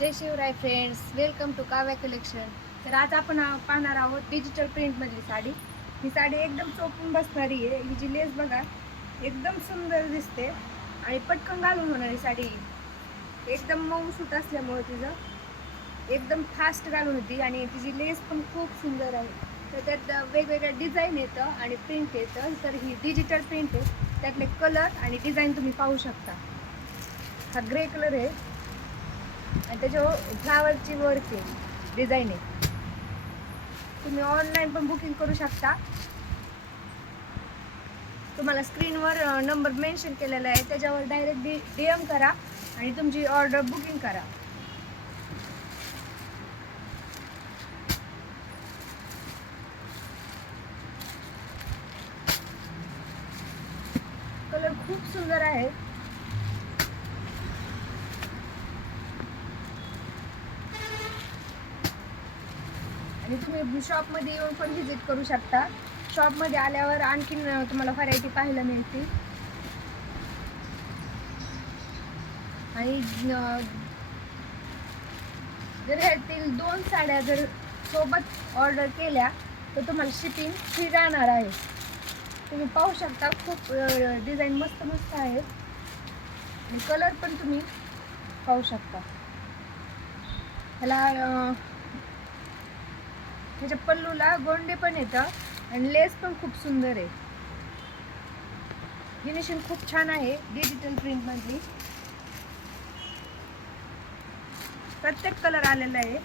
Jai Shivray friends, welcome to Kavya collection. तर आज आपण पाहणार आहोत डिजिटल प्रिंटमधली साडी. ही साडी एकदम चोपून बसणारी आहे. ही जी लेस बघा एकदम सुंदर दिसते आणि पटकन घालून होणारी साडी. एकदम मऊ सूत असल्यामुळे तिचं एकदम फास्ट घालून होती आणि तिची लेस पण खूप सुंदर आहे. तर त्यात वेगवेगळ्या डिझाईन येतं आणि प्रिंट येतं. तर ही डिजिटल प्रिंट आहे. त्यातले कलर आणि डिझाईन तुम्ही पाहू शकता. हा ग्रे कलर आहे आणि त्याच्यावर फ्लावरची वर्क आहे, डिझाईन आहे. तुम्ही ऑनलाईन पण बुकिंग करू शकता. तुम्हाला स्क्रीनवर नंबर मेन्शन केलेला आहे, त्याच्यावर डायरेक्ट DM करा आणि तुमची ऑर्डर बुकिंग करा. कलर खूप सुंदर आहे. आणि तुम्ही शॉपमध्ये येऊन पण व्हिजिट करू शकता. शॉपमध्ये आल्यावर आणखीन तुम्हाला व्हरायटी पाहायला मिळतील. आणि जर ह्यातील 2 साड्या जर सोबत ऑर्डर केल्या तर तुम्हाला शिपिंग फ्री राहणार आहे. तुम्ही पाहू शकता, खूप डिझाईन मस्त मस्त आहेत आणि कलर पण तुम्ही पाहू शकता. ह्याच्या पल्लूला गोंडे पण येतं आणि लेस पण खूप सुंदर आहे. फिनिशिंग खूप छान आहे डिजिटल प्रिंट मधली. प्रत्येक कलर आलेला आहे.